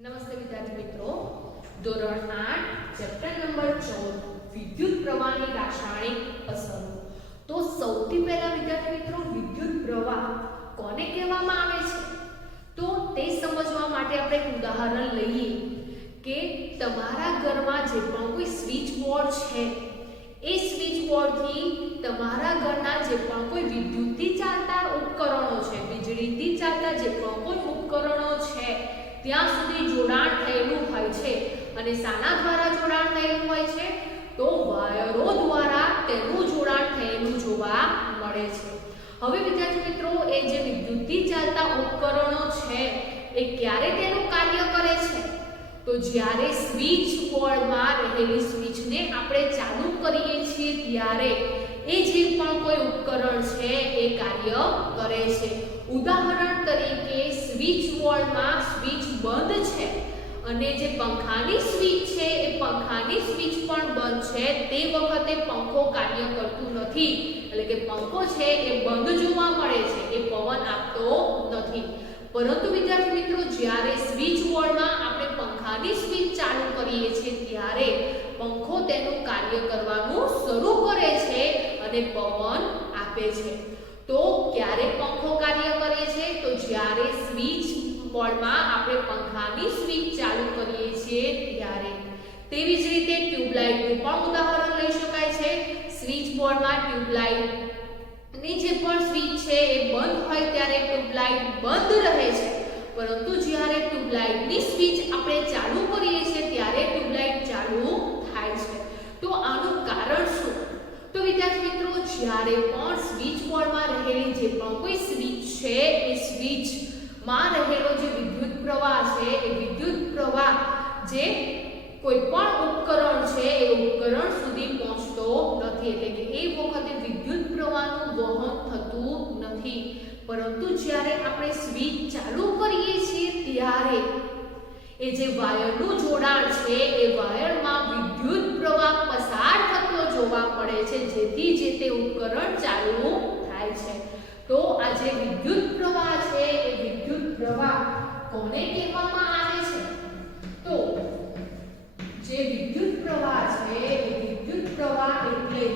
નમસ્તે વિદ્યાર્થી મિત્રો, ધોરણ 8 ચેપ્ટર નંબર 14 વિદ્યુત પ્રવાહની રાસાયણિક અસરો. તો સૌથી પહેલા વિદ્યાર્થી મિત્રો, વિદ્યુત પ્રવાહ કોને કહેવામાં આવે છે? તો તે સમજવા માટે આપણે એક ઉદાહરણ લઈએ કે તમારા ઘરમાં જે પણ કોઈ સ્વિચ બોર્ડ છે, એ સ્વિચ બોર્ડથી તમારા ઘરના જે પણ કોઈ વિદ્યુતથી ચાલતા ઉપકરણો છે, વીજળીથી ચાલતા જે પણ કોઈ ઉપકરણો છે, ત્યાં સુધી જોડાણ થયેલું હોય છે. અને શાના દ્વારા જોડાણ થયેલું હોય છે? તો વાયરો દ્વારા તેનું જોડાણ થયેલું જોવા મળે છે. હવે વિદ્યાર્થી મિત્રો, એ જે વિદ્યુતથી ચાલતા ઉપકરણો છે, એ ક્યારે તેનું કાર્ય કરે છે? તો જ્યારે સ્વિચ બોર્ડમાં રહેલી સ્વિચને આપણે ચાલુ કરીએ છીએ ત્યારે એ જે પણ કોઈ ઉપકરણ છે એ કાર્ય કરે છે. ઉદાહરણ તરીકે સ્વિચ બોર્ડમાં સ્વિચ બંધ છે અને જે પંખાની સ્વિચ છે એ પંખાની સ્વિચ પણ બંધ છે, તે વખતે પંખો કાર્ય કરતું નથી. એટલે કે પંખો છે એ બંધ જોવા મળે છે, એ પવન આપતો નથી. પરંતુ વિદ્યાર્થી મિત્રો, જ્યારે સ્વિચ બોર્ડમાં આપણે પંખાની સ્વિચ ચાલુ કરીએ છીએ ત્યારે પંખો તેનું કાર્ય કરવાનું શરૂ કરે છે અને પવન આપે છે. તો ક્યારે પંખો કાર્ય કરે છે? તો જ્યારે સ્વિચ બોર્ડમાં આપણે પંખાની સ્વિચ ચાલુ કરીએ છીએ ત્યારે. તેવી જ રીતે ટ્યુબલાઇટનું પણ ઉદાહરણ લઈ શકાય છે. સ્વિચ બોર્ડમાં ટ્યુબલાઇટની જે પણ સ્વિચ છે એ બંધ હોય ત્યારે ટ્યુબલાઇટ બંધ રહે છે, પરંતુ જ્યારે ટ્યુબલાઇટની સ્વિચ આપણે ચાલુ કરીએ છીએ ત્યારે ટ્યુબલાઇટ ચાલુ થાય છે. તો આનું કારણ શું? તો વિદ્યાર્થી મિત્રો, જ્યારે પણ સ્વિચ બોર્ડમાં રહેલી જે પણ કોઈ સ્વિચ છે, એ સ્વિચમાં રહેલો જે વિદ્યુત પ્રવાહ છે, એ વિદ્યુત પ્રવાહ જે કોઈ પણ ઉપકરણ છે એ ઉપકરણ સુધી પહોંચતો નથી. એટલે કે એ વખતે વિદ્યુત પ્રવાહનું વહન થતું નથી. પરંતુ જ્યારે આપણે સ્વિચ ચાલુ કરીએ છીએ ત્યારે એ જે વાયરનું જોડાણ છે, એ વાયરમાં વિદ્યુત પ્રવાહ પસાર થતો જોવા મળે છે, જેથી જે તે ઉપકરણ ચાલુ થાય છે. તો આ જે વિદ્યુત પ્રવાહ છે, એ વિદ્યુત પ્રવાહ કોને કહેવામાં આવે છે? તો જે વિદ્યુત પ્રવાહ છે, એ વિદ્યુત પ્રવાહ એટલે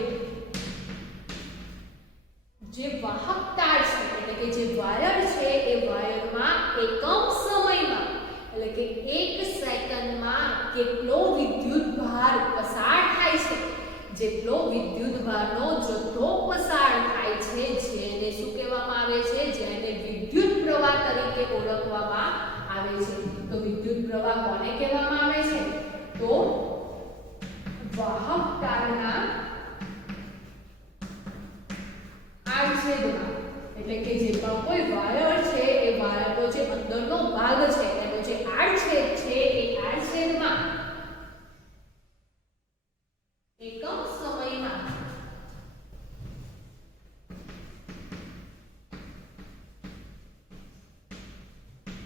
જે વાહકતા છે, એટલે કે જે વાયર છે, એ વાયરમાં એકમ સમયમાં, એટલે કે 1 સેકન્ડમાં કેટલો વિદ્યુત ભાર પસાર થાય છે, જેટલો વિદ્યુત ભારનો જથ્થો પસાર થાય છે, જેને શું કહેવામાં આવે છે? જેને વિદ્યુત પ્રવાહ તરીકે ઓળખવામાં આવે છે. તો વિદ્યુત પ્રવાહ કોને કહેવામાં આવે છે? તો વાહકતાના આડછેદમાં, એટલે કે જે પણ કોઈ વાયર છે, એ વાયરનો જે અંદરનો ભાગ છે, એનો જે આડછેદ છે, એ આડછેદમાં એકમ સમયમાં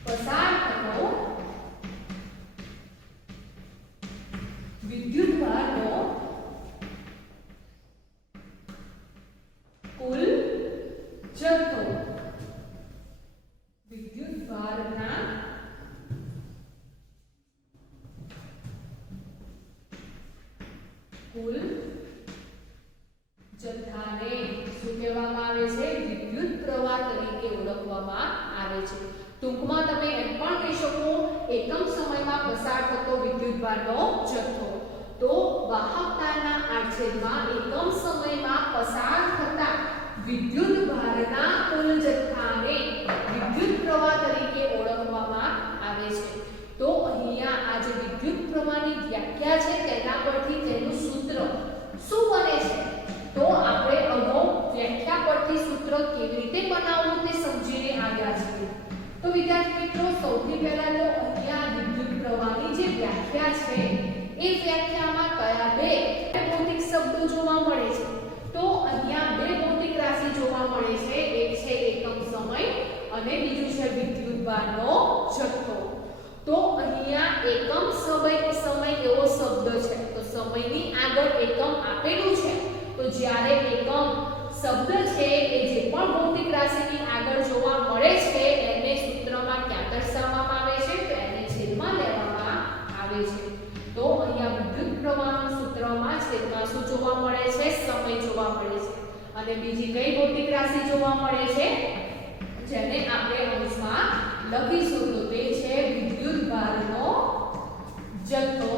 પસાર થતો વિદ્યુત ભારનો કુલ જથ્થો, વિદ્યુત ભારના કુલ જથ્થાને શું કહેવામાં આવે છે? વિદ્યુત પ્રવાહ તરીકે ઓળખવામાં આવે છે. ટૂંકમાં તમે એમ પણ કહી શકો, એકમ સમયમાં પસાર થતો વિદ્યુત ભારનો જથ્થો. તો વાહકતાના આડછેદમાં એકમ સમયમાં પસાર થતા વિદ્યુત ભારના કુલ જથ્થાને વિદ્યુત પ્રવાહ તરીકે ઓળખવામાં આવે છે. તો અહીંયા આ જે વિદ્યુત પ્રવાહની વ્યાખ્યા છે, તેના પરથી તેનું સૂત્ર શું બને છે? તો આપણે અગાઉ વ્યાખ્યા પરથી સૂત્ર કેવી રીતે બનાવવું તે સમજીને આવ્યા છીએ. તો વિદ્યાર્થી મિત્રો, સૌથી પહેલા તો અહીંયા વિદ્યુત પ્રવાહની જે વ્યાખ્યા છે, એ વ્યાખ્યામાં કયા બે ભૌતિક શબ્દો જોવા મળે છે? તો અહીંયા બે ભૌતિક રાશિ જોવા મળે છે. એક છે એકમ સમય અને બીજું છે વિદ્યુત ભારનો જથ્થો. તો અહીંયા એકમ સમય એવો શબ્દ છે, તો સમયની આગળ એકમ આપેલું છે. તો જ્યારે એકમ શબ્દ છે, એ જે પણ ભૌતિક રાશિની આગળ જોવા મળે છે, એને સૂત્રમાં ક્યાં દર્શાવવામાં આવે છે? તો એને છેદમાં લેવામાં આવે છે. તો અહીંયા વિદ્યુત પ્રવાહના સૂત્રમાં છેદમાં શું જોવા મળે છે? સમય જોવા મળે છે. અને બીજી કઈ ભૌતિક રાશિ જોવા મળે છે જેને આપણે અંશમાં લખીશું? તો તે છે વિદ્યુત ભારનો જથ્થો.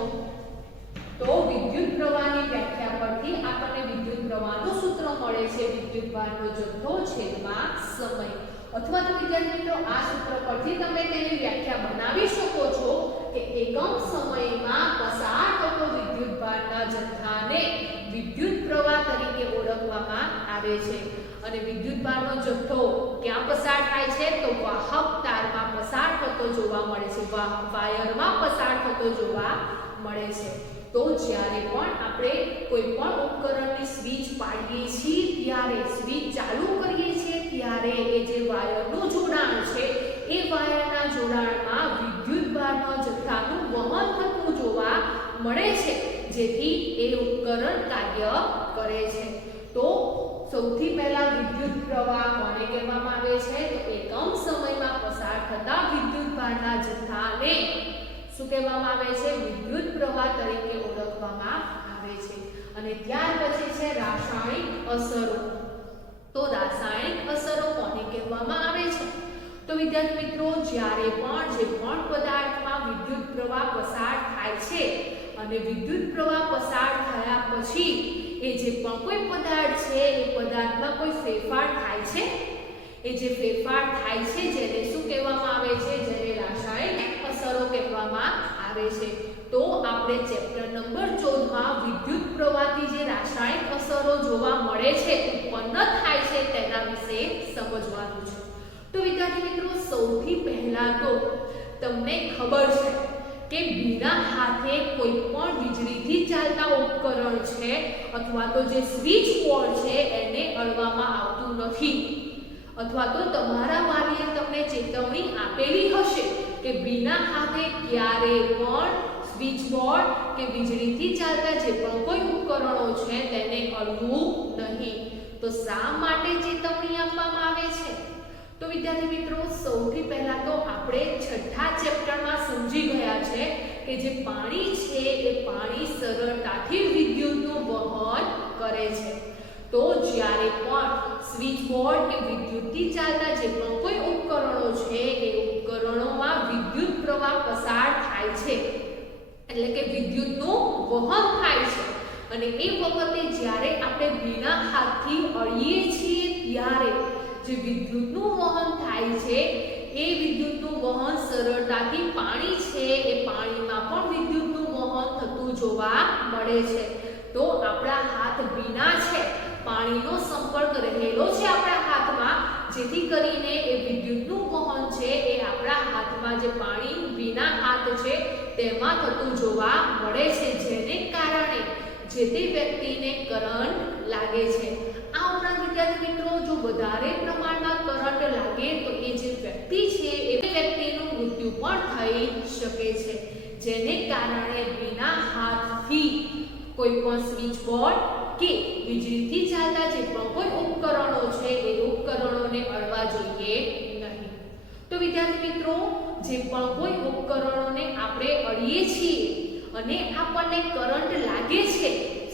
તો વિદ્યુત પ્રવાહની વ્યાખ્યા પરથી આપણને વિદ્યુત પ્રવાહનું સૂત્ર મળે છે વિદ્યુત ભારનો જથ્થો છેદમાં સમય. અથવા તો વિદ્યાર્થી મિત્રો આ સૂત્ર પરથી તમે તેની વ્યાખ્યા બનાવી શકો છો કે એકમ સમયમાં પસાર થતો વિદ્યુત ભારના જથ્થાને વિદ્યુત પ્રવાહ તરીકે ઓળખવામાં આવે છે. અને વિદ્યુત ભારનો જથ્થો ક્યાં પસાર થાય છે? તો વાહક તારમાં પસાર થતો જોવા મળે છે, વાયરમાં પસાર થતો જોવા મળે છે. તો જ્યારે પણ આપણે કોઈ પણ ઉપકરણની સ્વિચ પાડીએ છીએ ત્યારે સ્વિચ ચાલુ કરીએ છીએ ત્યારે એ જે વાયરનું જોડાણ છે એ વાયરના જોડાણમાં વિદ્યુત ભારના જથ્થાનું વહન થતું જોવા મળે છે, જેથી એ ઉપકરણ કાર્ય કરે છે. તો સૌથી પહેલા વિદ્યુત પ્રવાહ કોને કહેવામાં આવે છે? તો એકમ સમયમાં પસાર થતા વિદ્યુત ભારના જથ્થાને શું કહેવામાં આવે છે? વિદ્યુત પ્રવાહ તરીકે ઓળખવામાં આવે છે. અને ત્યાર પછી છે રાસાયણિક અસરો. તો રાસાયણિક અસરો કોને કહેવામાં આવે છે? તો વિદ્યાર્થી મિત્રો જ્યારે પણ જે પણ પદાર્થમાં વિદ્યુત પ્રવાહ પસાર થાય છે અને વિદ્યુત પ્રવાહ પસાર થયા પછી એ જે પણ કોઈ પદાર્થ છે એ પદાર્થમાં કોઈ ફેરફાર થાય છે, એ જે ફેરફાર થાય છે જેને શું કહેવામાં આવે છે? જેને રાસાયણિક અસરો કહેવામાં આવે છે. તો આપણે ચેપ્ટર નંબર 14 માં વિદ્યુત પ્રવાહથી જે રાસાયણિક અસરો જોવા મળે છે, ઉત્પન્ન થાય છે તેના વિશે સમજવાનું છે. તો વિદ્યાર્થી મિત્રો સૌથી પહેલા તો તમને ખબર છે કે બીના હાથે કોઈ પણ વીજળીથી ચાલતા ઉપકરણ છે અથવા તો જે સ્વિચ બોર્ડ છે એને અડવામાં આવતું નથી. અથવા તો તમારા વાલીએ તમને ચેતવણી આપેલી હશે કે બીના હાથે ક્યારે પણ સ્વિચ બોર્ડ કે વીજળીથી ચાલતા જે પણ કોઈ ઉપકરણો છે તેને અડવું નહીં. તો શા માટે ચેતવણી આપવામાં આવે છે? તો વિદ્યાર્થી મિત્રો સૌથી પહેલા તો આપણે છઠ્ઠા ચેપ્ટરમાં સમજી ગયા છે કે જે પાણી છે એ પાણી સરળતાથી વિદ્યુતનું વહન કરે છે. તો જ્યારે પણ સ્વિચ બોર્ડ કે વિદ્યુતથી ચાલતા જે પણ કોઈ ઉપકરણો છે એ ઉપકરણોમાં વિદ્યુત પ્રવાહ પસાર થાય છે, એટલે કે વિદ્યુતનું વહન થાય છે. અને એ વખતે જ્યારે આપણે ભીના હાથથી અડીએ છીએ ત્યારે જે વિદ્યુતનું વહન થાય છે એ વિદ્યુતનું વહન સરળતાથી પાણી છે એ પાણીમાં પણ વિદ્યુતનું વહન થતું જોવા મળે છે. તો આપણા હાથ ભીના છે, પાણીનો સંપર્ક રહેલો છે આપણા હાથમાં, જેથી કરીને એ વિદ્યુતનું વહન છે એ આપણા હાથમાં જે પાણી ભીના હાથ છે તેમાં થતું જોવા મળે છે, જેને કારણે જે તે વ્યક્તિને કરંટ લાગે છે. આ ઉપરાંત વિદ્યાર્થી મિત્રો જો વધારે પ્રમાણમાં કરંટ લાગે તો એ જે વ્યક્તિ છે એ વ્યક્તિનું મૃત્યુ પણ થઈ શકે છે, જેને કારણે ભીના હાથથી કોઈ પણ સ્વિચ બોર્ડ કે વીજળીથી ચાલતા જે પણ કોઈ ઉપકરણો છે એ ઉપકરણોને અડવા જોઈએ નહીં. તો વિદ્યાર્થી મિત્રો જે પણ કોઈ ઉપકરણોને આપણે અડીએ છીએ અને આપણને કરંટ લાગે છે,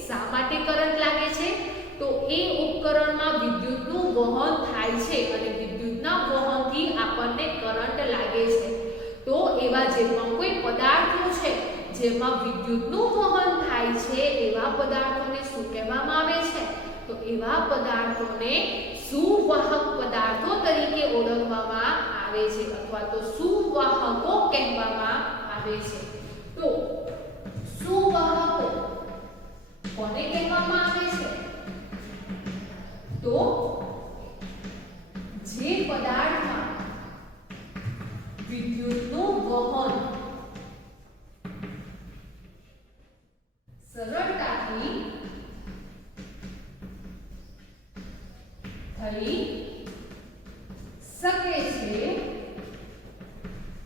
શા માટે કરંટ લાગે છે? તો એ ઉપકરણમાં વિદ્યુતનું વહન થાય છે અને વિદ્યુતના વહનથી આપણને કરંટ લાગે છે. તો એવા જે પણ કોઈ પદાર્થો છે જેમાં વિદ્યુતનું વહન થાય છે એવા પદાર્થોને શું કહેવામાં આવે છે? તો એવા પદાર્થોને સુવાહક પદાર્થો તરીકે ઓળખવામાં આવે છે અથવા તો સુવાહકો કહેવામાં આવે છે. તો સુવાહકો કોને કહેવામાં આવે છે? તો જે પદાર્થમાં વિદ્યુતનું વહન સરળતાથી થઈ શકે છે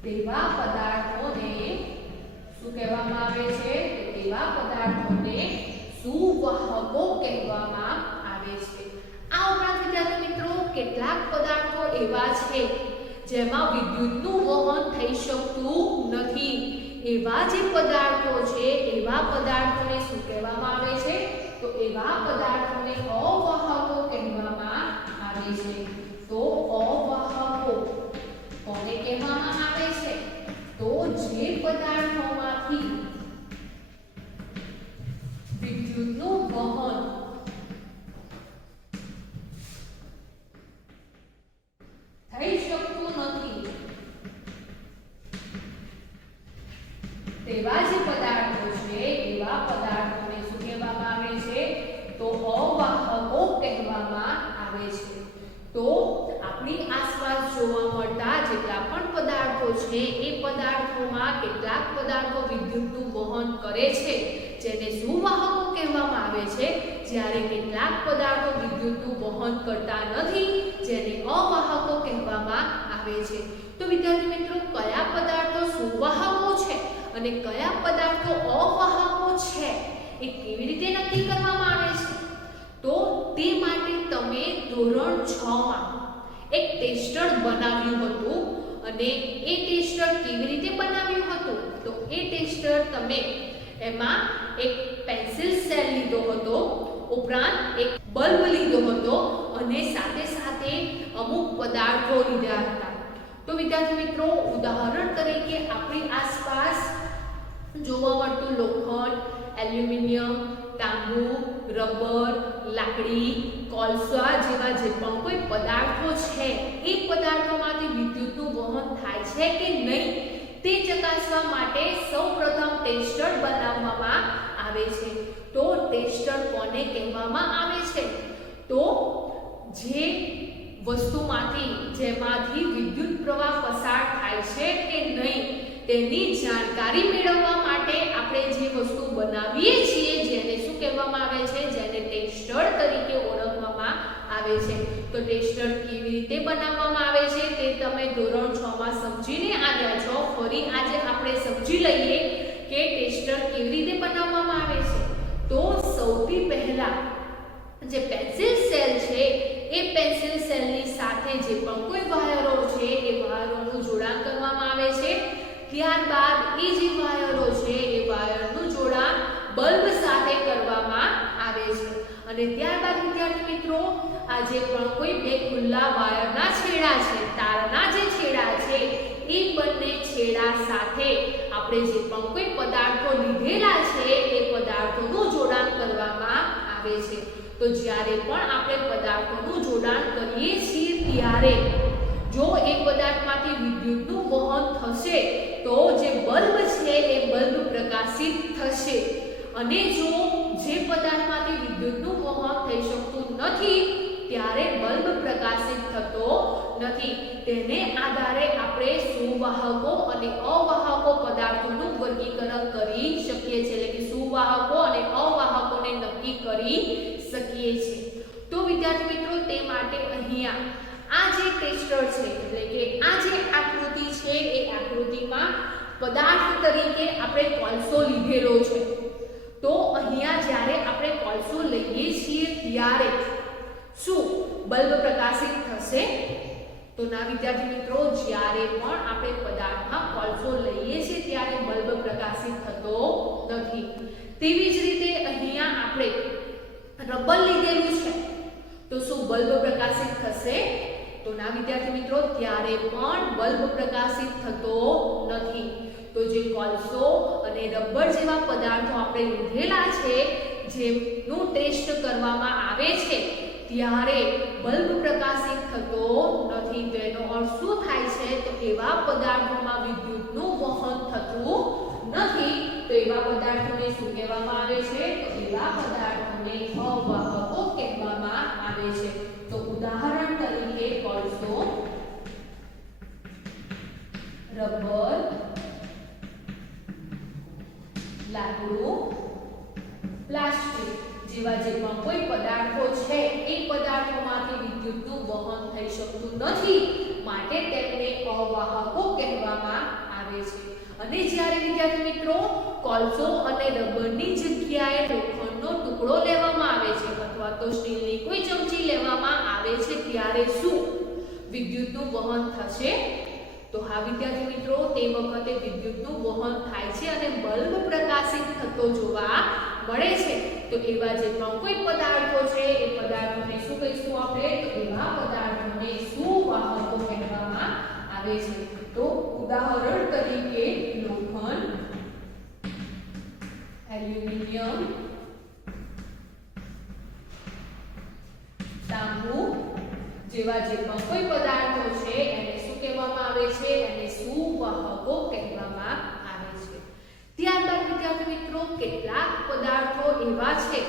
તેવા પદાર્થોને શું કહેવામાં આવે છે? તેવા પદાર્થોને સુવાહકો કહેવામાં આવે છે. આ ઉપરાંત વિદ્યાર્થી મિત્રો કેટલાક પદાર્થો એવા છે જેમાં વિદ્યુતનું વહન થઈ શકતું નથી, એવા જે પદાર્થો છે એવા પદાર્થોને શું કહેવામાં આવે છે? તો એવા પદાર્થોને અવાહકો કહેવામાં આવે છે. તો અવાહકો કોને કહેવામાં આવે છે? તો જે પદાર્થોમાંથી વિદ્યુતનું વહન થઈ શકતું નથી તેવા જે પદાર્થો છે એવા પદાર્થોને શું કહેવામાં આવે છે? તો અવાહકો કહેવામાં આવે છે. તો આપણી આસપાસ જોવા મળતા જેટલા પણ પદાર્થો છે એ પદાર્થોમાં કેટલાક પદાર્થો વિદ્યુતનું વહન કરે છે જેને સુવાહકો કહેવામાં આવે છે, જ્યારે કેટલાક પદાર્થો વિદ્યુતનું વહન કરતા નથી જેને અવાહકો કહેવામાં આવે છે. તો વિદ્યાર્થી મિત્રો, કયા પદાર્થો સુવાહકો છે અને કયા પદાર્થો અવાહકો છે એ કેવી રીતે નક્કી કરવામાં આવે છે? તો તે માટે તમે ધોરણ 6 માં એક ટેસ્ટર બનાવ્યું હતું અને એ ટેસ્ટર કેવી રીતે બનાવ્યું હતું? તો એ ટેસ્ટર તમે એમાં એક પેન્સિલ સેલ લીધો હતો, ઉપરાંત એક બલ્બ લીધો હતો અને સાથે સાથે અમુક પદાર્થો લીધા હતા. તો વિદ્યાર્થી મિત્રો, ઉદાહરણ તરીકે આપણી આસપાસ જોવા મળતું લોખંડ, એલ્યુમિનિયમ, તાંબુ, રબર, લાકડી, કોલસા જેવા જે પણ કોઈ પદાર્થો છે એ પદાર્થોમાંથી વિદ્યુતનું વહન થાય છે કે નહીં તે ચકાસવા માટે સૌપ્રથમ ટેસ્ટર બનાવવામાં આવે છે. તો ટેસ્ટર કોને કહેવામાં આવે છે? તો જે વસ્તુમાંથી જેમાંથી વિદ્યુત પ્રવાહ પસાર થાય છે કે નહીં તેની જાણકારી મેળવવા માટે આપણે જે વસ્તુ બનાવીએ છીએ જેને શું કહેવામાં આવે છે? જેને ટેસ્ટર તરીકે ઓળખવામાં આવે છે. તો ટેસ્ટર કેવી રીતે બનાવવામાં આવે છે તે તમે ધોરણ 6 માં સમજીને આવ્યા છો. ફરી આજે આપણે સમજી લઈએ કે ટેસ્ટર કેવી રીતે બનાવવામાં આવે છે. તો સૌથી પહેલા જે પેન્સિલ સેલ છે એ પેન્સિલ સેલની સાથે જે પણ કોઈ વાયરો છે એ વાયરોનું જોડાણ કરવામાં આવે છે. ત્યારબાદ એ જે વાયરો છે એ વાયરનું જોડાણ બલ્બ સાથે કરવામાં આવે છે અને ત્યારબાદ વિદ્યાર્થી મિત્રો, આ જે પણ કોઈ બે ખુલ્લા વાયરના છેડા છે, તારના જે છેડા છે એ બંને છેડા સાથે આપણે જે પણ કોઈ પદાર્થો લીધેલા છે એ પદાર્થોનું જોડાણ કરવામાં આવે છે. તો જ્યારે પણ આપણે પદાર્થોનું જોડાણ કરીએ છીએ ત્યારે જો એ પદાર્થમાંથી વિદ્યુતનું વહન થશે તો જે બલ્બ છે એ બલ્બ પ્રકાશિત થશે અને જો જે પદાર્થમાંથી વિદ્યુતનું વહન થઈ શકતું નથી ત્યારે બલ્બ પ્રકાશિત થતો નથી. તેને આધારે આપણે સુવાહકો અને અવાહકો પદાર્થોનું વર્ગીકરણ કરી શકીએ છીએ, એટલે કે સુવાહકો અને અવાહકોને નક્કી કરી શકીએ છીએ. તો વિદ્યાર્થી મિત્રો, તે માટે અહીંયા આ જે ટેસ્ટર છે એટલે કે આ જે આકૃતિ છે એ આકૃતિમાં પદાર્થ તરીકે આપણે કોલસો લીધેલો છે. તો અહીંયા જ્યારે આપણે કોલસો લઈએ છીએ ત્યારે શું બલ્બ પ્રકાશિત થશે? તો ના વિદ્યાર્થી મિત્રો, જ્યારે પણ આપણે પદાર્થમાં કોલસો લઈએ છીએ ત્યારે બલ્બ પ્રકાશિત થતો નથી. તેવી જ રીતે અહીંયા આપણે રબર લીધેલું છે તો શું બલ્બ પ્રકાશિત થશે? તો ના વિદ્યાર્થી મિત્રો, ત્યારે પણ બલ્બ પ્રકાશિત થતો નથી. તો જે કોલસો અને રબર જેવા પદાર્થો આપણે લીધેલા છે જેનું ટેસ્ટ કરવામાં આવે છે ત્યારે બલ્બ પ્રકાશિત થતો નથી. તો એનો અર્થ શું થાય છે? તો એવા પદાર્થોમાં વિદ્યુતનું વહન થતું નથી. તો એવા પદાર્થોને શું કહેવામાં આવે છે? તો એવા પદાર્થોને અવાહકો કહેવામાં આવે છે. તો ઉદાહરણ તરીકે કોલસો, રબર, લાકડું, પ્લાસ્ટિક જેવા જે પણ કોઈ પદાર્થો છે એ પદાર્થોમાંથી વિદ્યુતનું વહન થઈ શકતું નથી માટે તેમને અવાહકો કહેવામાં આવે છે. અને જ્યારે વિદ્યાર્થી મિત્રો કોલસો અને રબરની જગ્યાએ લોખંડનો ટુકડો લેવામાં આવે છે અથવા તો સ્ટીલની કોઈ ચમચી લેવામાં આવે છે ત્યારે શું વિદ્યુતનું વહન થશે? તો હા વિદ્યાર્થી મિત્રો, તે વખતે વિદ્યુતનું વહન થાય છે અને બલ્બ પ્રકાશિત થતો જોવા મળે છે. તો એવા જે પણ કોઈ પદાર્થો છે એ પદાર્થોને શું કહીશું આપણે? તો એવા પદાર્થોને સુવાહકો કહેવામાં આવે છે. તો ઉદાહરણ તરીકે લોખંડ, એલ્યુમિનિયમ, તાંબુ જેવા જે પણ કોઈ પદાર્થો છે એને શું કહેવામાં આવે છે? એને સુવાહકો કહેવામાં આવે છે. ત્યારબાદ વિદ્યાર્થી મિત્રો, કેટલાક પદાર્થો એવા છે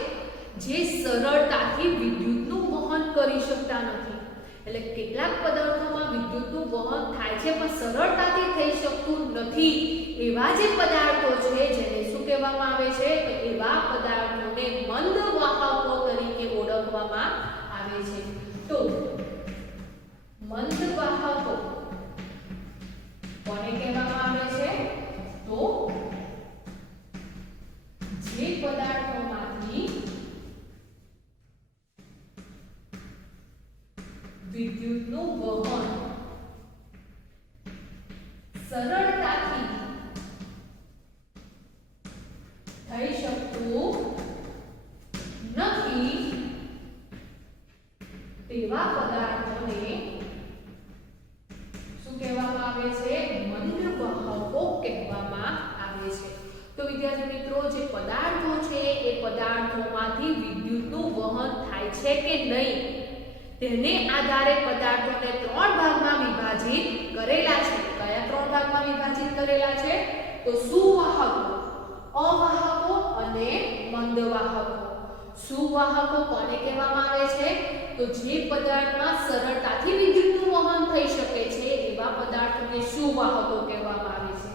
જે સરળતાથી વિદ્યુતનું વહન કરી શકતા નથી. એટલે કેટલાક પદાર્થોમાં વિદ્યુતનું વહન થાય છે પણ સરળતાથી થઈ શકતું નથી. એવા જે પદાર્થો છે જેને શું કહેવામાં આવે છે? તો એવા પદાર્થોને મંદ વાહકો તરીકે ઓળખવામાં આવે છે. તો મંદ વાહકો કોને કહેવામાં આવે છે? તો જે પદાર્થોમાંથી વિદ્યુતનું વહન સરળતાથી થઈ શકતું નથી તેવા પદાર્થોને શું કહેવામાં આવે છે? મંદ વાહકો કહેવામાં આવે છે. તો વિદ્યાર્થી મિત્રો, જે પદાર્થો છે એ પદાર્થોમાંથી વિદ્યુતનું વહન થાય છે કે નહીં તેને આધારે પદાર્થોને 3 ભાગમાં વિભાજિત કરેલા છે. કયા 3 ભાગમાં વિભાજિત કરેલા છે? તો સુવાહકો, અવાહકો અને મંદ વાહકો. સુવાહકો કોને કહેવામાં આવે છે? તો જે પદાર્થમાં સરળતાથી વિદ્યુતનું વહન થઈ શકે છે એવા પદાર્થોને સુવાહકો કહેવામાં આવે છે.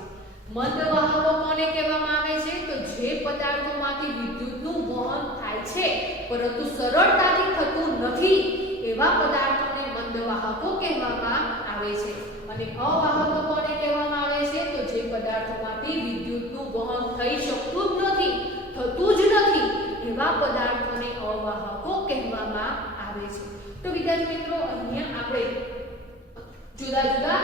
મંદ વાહકો કોને કહેવામાં આવે છે? તો જે પદાર્થોમાંથી વિદ્યુતનું વહન થાય છે પરંતુ સરળતાથી થતું નથી એવા પદાર્થોને મંદ વાહકો કહેવામાં આવે છે. અને અવાહકો કોને કહેવામાં આવે છે? તો જે પદાર્થોમાંથી વિદ્યુતનું વહન થઈ શકતું જ નથી, થતું જ નથી એવા પદાર્થોને અવાહકો કહેવામાં આવે છે. તો વિદ્યાર્થી મિત્રો, અહીંયા આપણે જુદા જુદા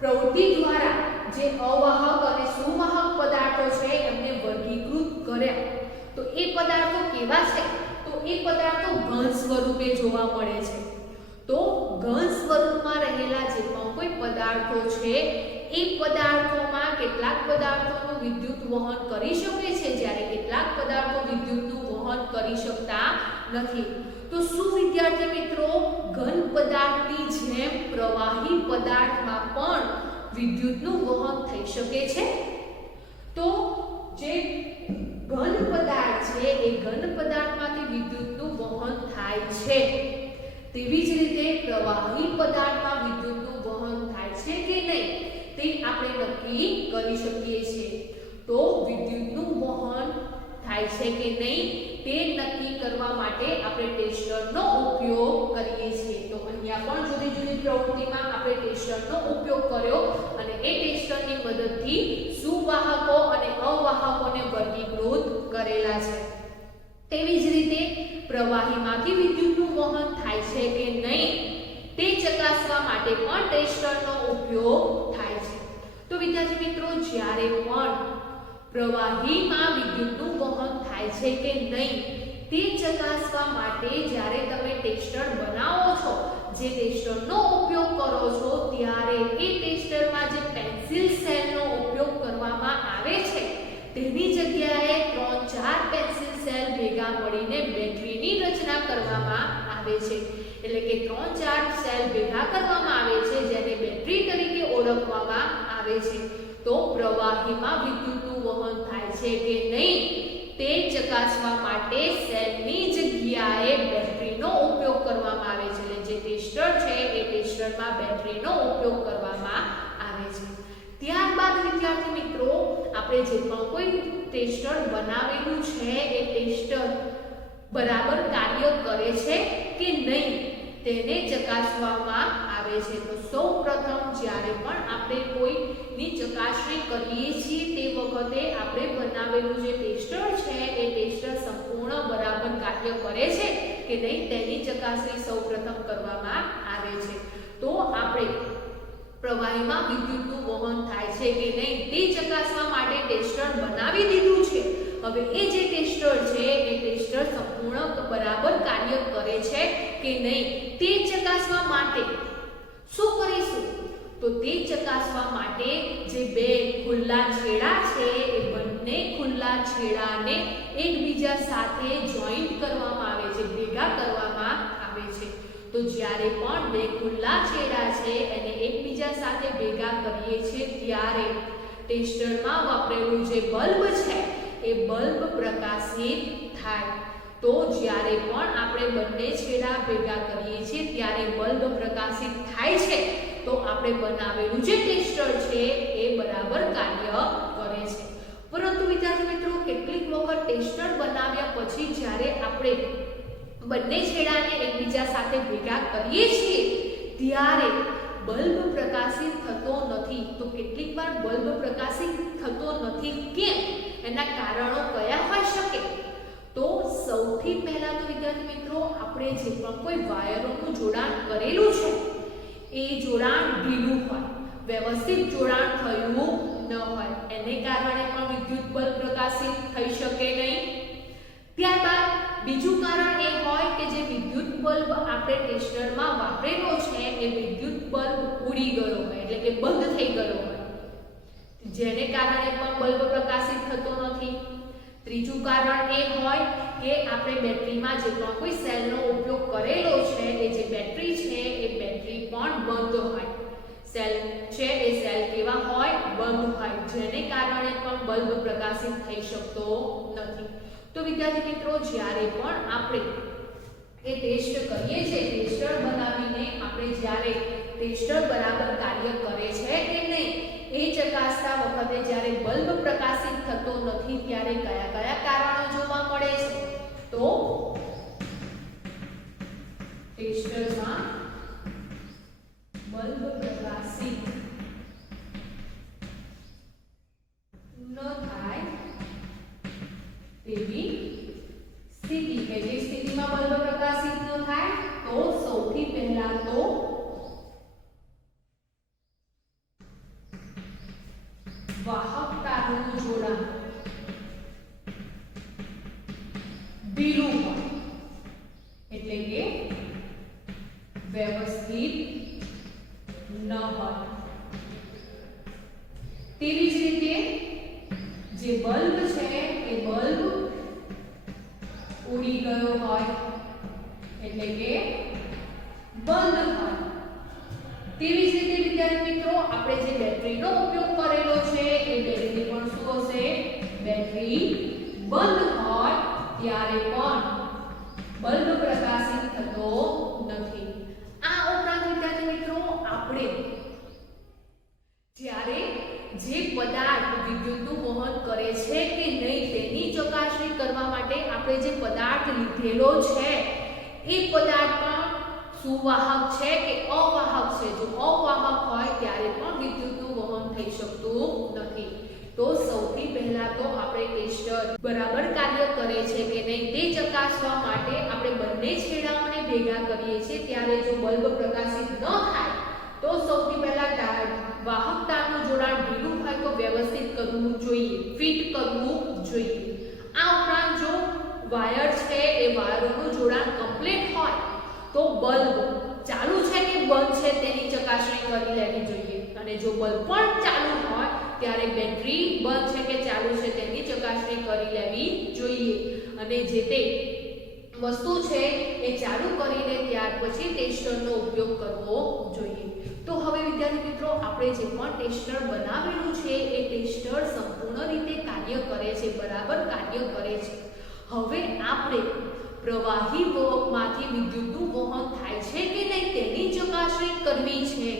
પ્રવૃત્તિ દ્વારા જે અવાહક અને સુવાહક પદાર્થો છે એમને વર્ગીકૃત કર્યા. તો એ પદાર્થો કેવા છે? તો એ પદાર્થો ઘન સ્વરૂપે જોવા મળે છે. તો ઘન સ્વરૂપમાં રહેલા જે પણ કોઈ પદાર્થો છે એ પદાર્થોમાં કેટલાક પદાર્થોનું વિદ્યુત વહન કરી શકે છે જ્યારે કેટલાક પદાર્થો વિદ્યુતનું વહન કરી શકતા નથી. તો શું વિદ્યાર્થી મિત્રો, ઘન પદાર્થની જેમ પ્રવાહી પદાર્થમાં પણ વિદ્યુતનું વહન થઈ શકે છે? તો જે ઘન પદાર્થ છે એ ઘન પદાર્થમાંથી વિદ્યુતનું વહન થાય છે. તેવી જ રીતે પ્રવાહી પદાર્થમાં વિદ્યુતનું વહન થાય છે કે નહીં તે આપણે નક્કી કરી શકીએ છીએ. તો વિદ્યુતનું વહન થાય છે કે નહીં તે નક્કી કરવા માટે આપણે ટેસ્ટરનો ઉપયોગ કરીએ છીએ. તો અહીંયા પણ જુદી જુદી પ્રવૃત્તિમાં આપણે ટેસ્ટરનો ઉપયોગ કર્યો અને એ ટેસ્ટરની મદદથી સુવાહકો અને અવાહકોને વર્ગીકૃત કરેલા છે. તેવી જ રીતે પ્રવાહીમાંથી વિદ્યુતનું વહન થાય છે કે નહીં તે ચકાસવા માટે પણ ટેસ્ટરનો ઉપયોગ થાય છે. તો વિદ્યાર્થી મિત્રો, જ્યારે પણ પ્રવાહીમાં વિદ્યુતનું વહન થાય છે કે નહીં તે ચકાસવા માટે જ્યારે તમે ટેસ્ટર બનાવો છો, જે ટેસ્ટરનો ઉપયોગ કરો છો ત્યારે એ ટેસ્ટરમાં જે પેન્સિલ સેલનો ઉપયોગ કરવામાં આવે છે તેની જગ્યાએ 3-4 પેન્સિલ સેલ ભેગા મળીને બેટરીની રચના કરવામાં આવે છે. એટલે કે 3-4 સેલ ભેગા કરવામાં આવે છે જેને બેટરી તરીકે ઓળખવામાં આવે છે. તો પ્રવાહીમાં વિદ્યુતનું વહન થાય છે કે નહીં તે ચકાસવા માટે સેલની જગ્યાએ બેટરીનો ઉપયોગ કરવામાં આવે છે. એટલે જે ટેસ્ટર છે એ ટેસ્ટરમાં બેટરીનો ઉપયોગ કરવામાં આવે છે. ત્યારબાદ વિદ્યાર્થી મિત્રો, આપણે જે પણ કોઈ ટેસ્ટર બનાવેલું છે એ ટેસ્ટર બરાબર કાર્ય કરે છે કે નહીં તેને ચકાસવામાં આવે છે. તો સૌપ્રથમ જ્યારે પણ આપણે કોઈની ચકાસણી કરીએ છીએ તે વખતે આપણે બનાવેલું જે ટેસ્ટર છે એ ટેસ્ટર સંપૂર્ણ બરાબર કાર્ય કરે છે કે નહીં તેની ચકાસણી સૌપ્રથમ કરવામાં આવે છે. તો આપણે પ્રવાહીમાં વિદ્યુતનું વહન થાય છે કે નહીં તે ચકાસવા માટે ટેસ્ટર બનાવી દીધું છે. હવે એ જે ટેસ્ટર છે એ ટેસ્ટર સંપૂર્ણ બરાબર કાર્ય કરે છે કે નહીં તે ચકાસવા માટે શું કરીશું? તો તે ચકાસવા માટે જે બે ખુલ્લા છેડા છે એ બંને ખુલ્લા છેડાને એકબીજા સાથે જોઈન્ટ કરવામાં આવે છે, ભેગા કરવામાં આવે છે. તો જ્યારે પણ બે ખુલ્લા છેડા છે એને એકબીજા સાથે ભેગા કરીએ છીએ ત્યારે ટેસ્ટરમાં વાપરેલું જે બલ્બ છે એ બલ્બ પ્રકાશિત થાય. તો જ્યારે પણ આપણે બંને છેડા ભેગા કરીએ છીએ ત્યારે બલ્બ પ્રકાશિત થાય છે. તો આપણે બનાવેલું જે ટેસ્ટર છે એ બરાબર કાર્ય કરે છે. પરંતુ વિદ્યાર્થી મિત્રો કેટલીક વખત ટેસ્ટર બનાવ્યા પછી જ્યારે આપણે બંને છેડાને એકબીજા સાથે ભેગા કરીએ છીએ ત્યારે બલ્બ પ્રકાશિત થતો નથી. તો કેટલીક વાર બલ્બ પ્રકાશિત થતો નથી કેમ? એના કારણો કયા હોઈ શકે? તો સૌથી પહેલા તો વિદ્યાર્થી મિત્રો આપણે જે પણ કોઈ વાયરોનું જોડાણ કરેલું છે એ જોડાણ ઢીલું હોય, વ્યવસ્થિત જોડાણ થયું ન હોય, એને કારણે પણ વિદ્યુત બલ્બ પ્રકાશિત થઈ શકે નહીં. ત્યારબાદ બીજું કારણ એ હોય કે જે વિદ્યુત બલ્બ આપણે ટેસ્ટરમાં વાપરેલો છે એ વિદ્યુત બલ્બ ઉડી ગયો હોય, એટલે કે બંધ થઈ ગયો હોય, જેને કારણે પણ બલ્બ પ્રકાશિત થતો નથી. ત્રીજું કારણ એ હોય કે આપણે બેટરીમાં જે પણ કોઈ સેલનો ઉપયોગ કરેલો છે એ જે બેટરી છે એ બેટરી પણ બંધ હોય, સેલ છે એ સેલ કેવા હોય? બંધ હોય, જેને કારણે પણ બલ્બ પ્રકાશિત થઈ શકતો નથી. તો વિદ્યાર્થી મિત્રો જ્યારે પણ આપણે એ ટેસ્ટ કરીએ છીએ, ટેસ્ટર બનાવીને આપણે જ્યારે ટેસ્ટર બરાબર કાર્ય કરે છે કે નહીં એ ચકાસતા વખતે જ્યારે બલ્બ પ્રકાશિત થતો નથી ત્યારે કયા કયા કારણો જોવા મળે છે? તો ટેસ્ટરમાં બલ્બ પ્રકાશિત ન થાય તેવી સ્થિતિ, કે જે સ્થિતિમાં બલ્બ પ્રકાશિત ન થાય તો સૌથી પહેલા તો વાહકતાનું જોડાણ ઢીલું હોય, એટલે કે વ્યવસ્થિત ન હોય. તેવી જ રીતે જે બલ્બ છે એ બલ્બ ઉડી ગયો હોય, એટલે કે બંધ હોય. તેવી જ રીતે વિદ્યાર્થી મિત્રો આપણે જે બેટરીનો ઉપયોગ કરેલો છે એ બેટરી પણ શું હશે? બેટરી બંધ હોય ત્યારે પણ બલ્બ પ્રકાશિત થતો નથી. આ ઉપરાંત વિદ્યાર્થી મિત્રો આપણે જ્યારે જે પદાર્થ વિદ્યુતનું વહન કરે છે કે નહીં તેની ચકાસણી કરવા માટે આપણે જે પદાર્થ લીધેલો છે એ પદાર્થ પણ સુવાહક છે કે અવાહક છે. જો અવાહક હોય ત્યારે પણ વિદ્યુતનું વહન થઈ શકતું નથી. તો સૌથી પહેલા તો આપણે ટેસ્ટર બરાબર કાર્ય કરે છે કે નહીં તે ચકાસવા માટે આપણે બંને છેડાઓને ભેગા કરીએ છીએ ત્યારે જો બલ્બ પ્રકાશિત ન થાય તો સૌથી પહેલા વાહકતાનું જોડાણ ઢીલું હોય તો વ્યવસ્થિત કરવું જોઈએ, ફિટ કરવું જોઈએ. આ ઉપરાંત જો વાયર છે એ વાયરોનું જોડાણ કમ્પ્લીટ હોય તો બલ્બ ચાલુ છે કે બંધ છે તેની ચકાસણી કરી લેવી જોઈએ. અને જો બલ્બ પણ ચાલુ હોય ત્યારે બેટરી બંધ છે કે ચાલુ છે તેની ચકાસણી કરી લેવી જોઈએ. અને જે તે વસ્તુ છે એ ચાલુ કરીને ત્યાર પછી ટેસ્ટરનો ઉપયોગ કરવો જોઈએ. તો હવે વિદ્યાર્થી મિત્રો આપણે જે પણ ટેસ્ટર બનાવેલું છે એ ટેસ્ટર સંપૂર્ણ રીતે કાર્ય કરે છે, બરાબર કાર્ય કરે છે. હવે આપણે પ્રવાહીમાંથી વિદ્યુતનું વહન થાય છે કે નહીં તેની ચકાસણી કરવી છે.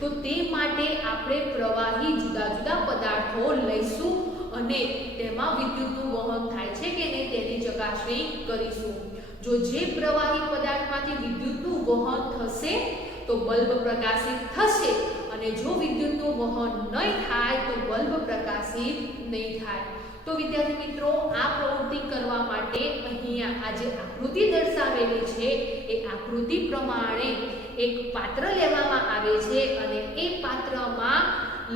તો તે માટે આપણે પ્રવાહી જુદા જુદા પદાર્થો લઈશું અને તેમાં વિદ્યુતનું વહન થાય છે કે નહીં તેની ચકાસણી કરીશું. જો જે પ્રવાહી પદાર્થમાંથી વિદ્યુતનું વહન થશે તો બલ્બ પ્રકાશિત થશે, અને જો વિદ્યુતનું વહન નહીં થાય તો બલ્બ પ્રકાશિત નહીં થાય. તો વિદ્યાર્થી મિત્રો, આ પ્રવૃત્તિ કરવા માટે અહીંયા આ જે આકૃતિ દર્શાવેલી છે એ આકૃતિ પ્રમાણે એક પાત્ર લેવામાં આવે છે અને એ પાત્રમાં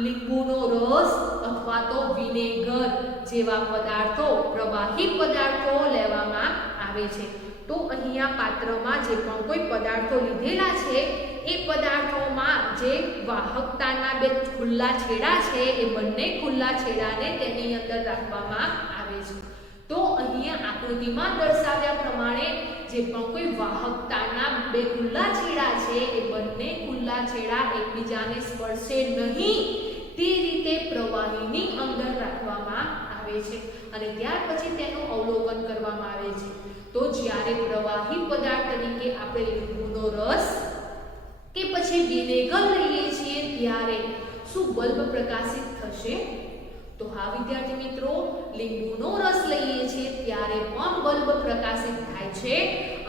લીંબુનો રસ અથવા તો વિનેગર જેવા પદાર્થો, પ્રવાહી પદાર્થો લેવામાં આવે છે. તો અહીંયા પાત્રમાં જે પણ કોઈ પદાર્થો લીધેલા છે એ પદાર્થોમાં જે વાહકતાના બે ખુલ્લા છેડા છે એ બંને ખુલ્લા છેડાને તેની અંદર રાખવામાં આવે છે. તો અહીંયા આકૃતિમાં દર્શાવ્યા પ્રમાણે જે પણ કોઈ વાહકતાના બે ખુલ્લા છેડા છે એ બંને ખુલ્લા છેડા એકબીજાને સ્પર્શે નહીં તે રીતે પ્રવાહીની અંદર રાખવામાં આવે છે અને ત્યાર પછી તેનું અવલોકન કરવામાં આવે છે. તો જ્યારે પ્રવાહી પદાર્થ તરીકે આપણે લીંબુનો રસ કે પછી વિનેગર લઈએ છીએ ત્યારે શું બલ્બ પ્રકાશિત થશે? તો હા વિદ્યાર્થી મિત્રો, લીંબુનો રસ લઈએ છીએ ત્યારે પણ બલ્બ પ્રકાશિત થાય છે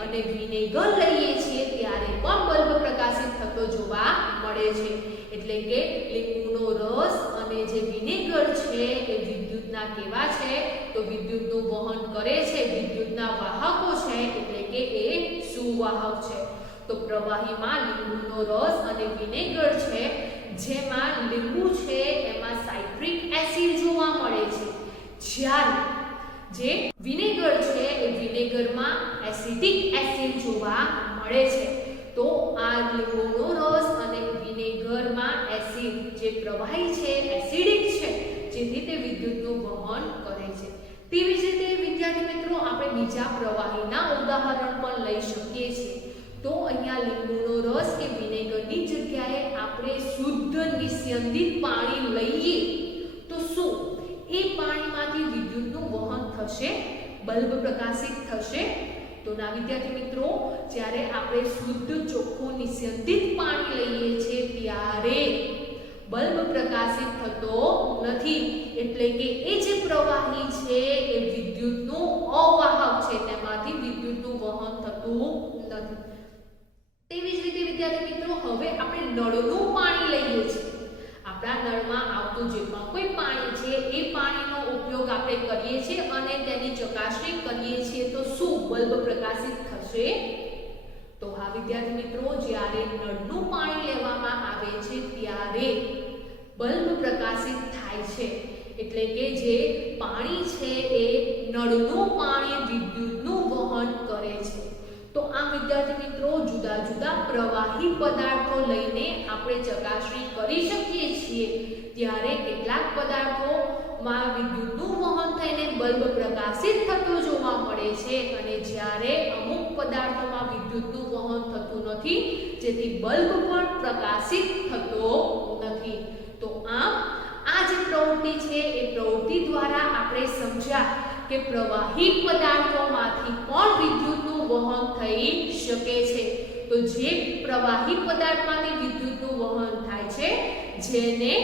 અને વિનેગર લઈએ છીએ ત્યારે પણ બલ્બ પ્રકાશિત થતો જોવા મળે છે. એટલે કે લીંબુનો રસ અને જે વિનેગર છે એ વિદ્યુતના કેવા છે? તો વિદ્યુતનું વહન કરે છે, વિદ્યુતના વાહકો છે, એટલે કે એ સુવાહક છે. તો પ્રવાહીમાં લીંબુનો રસ અને વિનેગર છે, જેમાં લીંબુ છે એમાં સાઇટ્રિક એસિડ જોવા મળે છે, જ્યારે જે વિનેગર છે એ વિનેગરમાં એસિડિક એસિડ જોવા મળે છે. તો આ લીંબુનો રસ અને વિનેગરમાં એસિડ જે પ્રવાહી છે એસિડિક છે, જેથી તે વિદ્યુતનું વહન કરે છે. તેવી જ રીતે વિદ્યાર્થી મિત્રો, આપણે બીજા પ્રવાહીના ઉદાહરણ પણ લઈ શકીએ છીએ. તો અહીંયા લીંબુનો રસ કે વિનેગરની જગ્યાએ આપણે શુદ્ધ નિસ્યંદિત પાણી લઈએ તો શું એ પાણીમાંથી વિદ્યુતનું વહન થશે? બલ્બ પ્રકાશિત થશે? તો ના વિદ્યાર્થી મિત્રો, જ્યારે આપણે શુદ્ધ ચોખ્ખું નિસ્યંદિત પાણી લઈએ છીએ ત્યારે બલ્બ પ્રકાશિત થતો નથી. એટલે કે એ જે પ્રવાહી છે એ વિદ્યુતનું અવાહક છે, તેમાંથી વિદ્યુતનું વહન થતું નથી. તેવી જ રીતે વિદ્યાર્થી મિત્રો, હવે આપણે નળનું પાણી લઈએ છીએ. આપણા નળમાં આવતું જે પણ કોઈ પાણી છે એ પાણીનો ઉપયોગ આપણે કરીએ છીએ અને તેની ચકાસણી કરીએ છીએ તો શું બલ્બ પ્રકાશિત થશે? તો હા વિદ્યાર્થી મિત્રો, જ્યારે નળનું પાણી લેવામાં આવે છે ત્યારે બલ્બ પ્રકાશિત થાય છે. એટલે કે જે પાણી છે એ નળનું પાણી વિદ્યુતનું વહન કરે છે. તો આ વિદ્યાર્થી મિત્રો, જુદા જુદા પ્રવાહી પદાર્થો લઈને આપણે ચકાસણી કરી શકીએ છીએ. ત્યારે કેટલાક પદાર્થોમાં વિદ્યુતનું વહન થઈને બલ્બ પ્રકાશિત થતો જોવા મળે છે અને જ્યારે અમુક પદાર્થોમાં વિદ્યુતનું વહન થતું નથી, જેથી બલ્બ પણ પ્રકાશિત થતો નથી. તો આમ આ જે પ્રવૃત્તિ છે એ પ્રવૃત્તિ દ્વારા આપણે સમજ્યા કે પ્રવાહી પદાર્થોમાંથી પણ વિદ્યુતનું વહન થઈ શકે છે. તો જે પ્રવાહી પદાર્થમાંથી વિદ્યુતનું વહન થાય છે જેને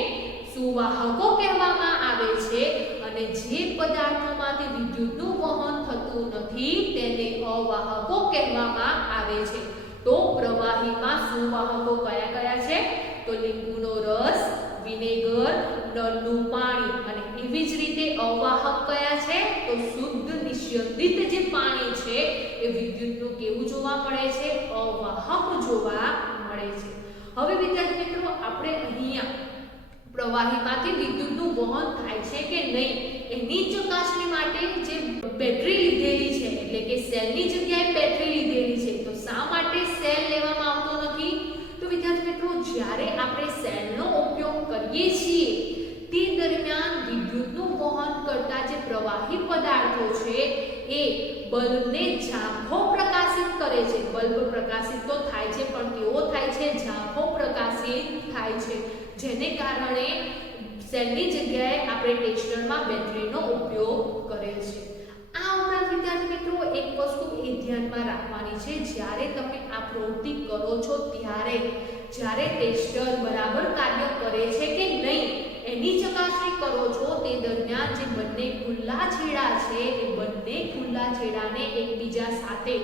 સુવાહકો કહેવામાં આવે છે અને જે પદાર્થોમાંથી વિદ્યુતનું વહન થતું નથી તેને અવાહકો કહેવામાં આવે છે. તો પ્રવાહીમાં સુવાહકો કયા કયા છે? તો લીંબુનો રસ, વિનેગર, નળનું પાણી અને એવી જ રીતે અવાહક કયા છે? તો શુદ્ધ નિસ્યંદિત જે પાણી છે એ વિદ્યુતનું કેવું જોવા મળે છે? અવાહક જોવા મળે છે. હવે વિદ્યાર્થી મિત્રો, આપણે અહીંયા પ્રવાહીમાંથી વિદ્યુતનું વહન થાય છે કે નહીં એની ચકાસણી માટે જે બેટરી લીધેલી છે, એટલે કે સેલની જગ્યાએ બેટરી લીધેલી છે, તો શા માટે સેલ લેવામાં આવતો નથી? તો વિદ્યાર્થી મિત્રો, જ્યારે આપણે સેલનો ઉપયોગ કરીએ છીએ તે દરમિયાન વિદ્યુતનું વહન કરતા જે પ્રવાહી પદાર્થો છે એ બલ્બને ઝાંખો પ્રકાશિત કરે છે. બલ્બ પ્રકાશિત તો થાય છે પણ કેવો થાય છે? ઝાંખો પ્રકાશિત થાય છે, જેને કારણે સેલની જગ્યાએ આપણે ટેસ્ટરમાં બેટરીનો ઉપયોગ કરે છે. આ ઉપરાંત વિદ્યાર્થી મિત્રો, એક વસ્તુ એ ધ્યાનમાં રાખવાની છે, જ્યારે તમે આ પ્રવૃત્તિ કરો છો ત્યારે જ્યારે ટેસ્ટર બરાબર કાર્ય કરે છે કે નહીં એની ચકાસણી કરો છો તે દરમિયાન જે બંને ખુલ્લા છેડા છે એ બંને ખુલ્લા છેડાને એકબીજા સાથે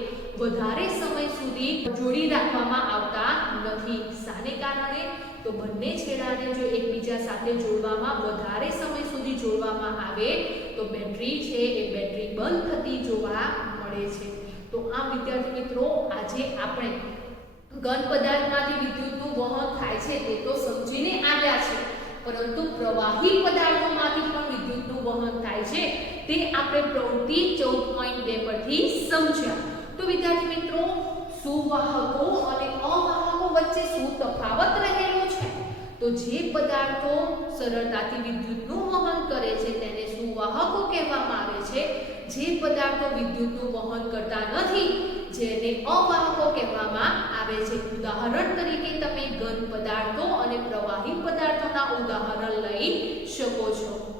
વધારે સમય સુધી જોડી રાખવામાં આવતા નથી. શાને કારણે? તો બંને છેડાને જો એકબીજા સાથે જોડવામાં વધારે સમય સુધી જોડવામાં આવે તો બેટરી છે એ બેટરી બંધ થતી જોવા મળે છે. તો આ વિદ્યાર્થી મિત્રો આજે આપણે ઘન પદાર્થમાંથી વિદ્યુતનું વહન થાય છે તે તો સમજીને આવ્યા છે, પરંતુ પ્રવાહી પદાર્થોમાંથી પણ વિદ્યુતનું વહન થાય છે તે આપણે પ્રવૃત્તિ 14.2 પરથી સમજ્યા. તો વિદ્યાર્થી મિત્રો સુવાહકો અને અવાહકો વચ્ચે શું તફાવત રહેલો છે? તો જે પદાર્થો સરળતાથી વિદ્યુતનું વહન કરે છે તેને સુવાહકો કહેવામાં આવે છે. જે પદાર્થો વિદ્યુતનું વહન કરતા નથી જેને અવાહકો કહેવામાં આવે છે. ઉદાહરણ તરીકે તમે ઘન પદાર્થો અને પ્રવાહી પદાર્થોના ઉદાહરણ લઈ શકો છો.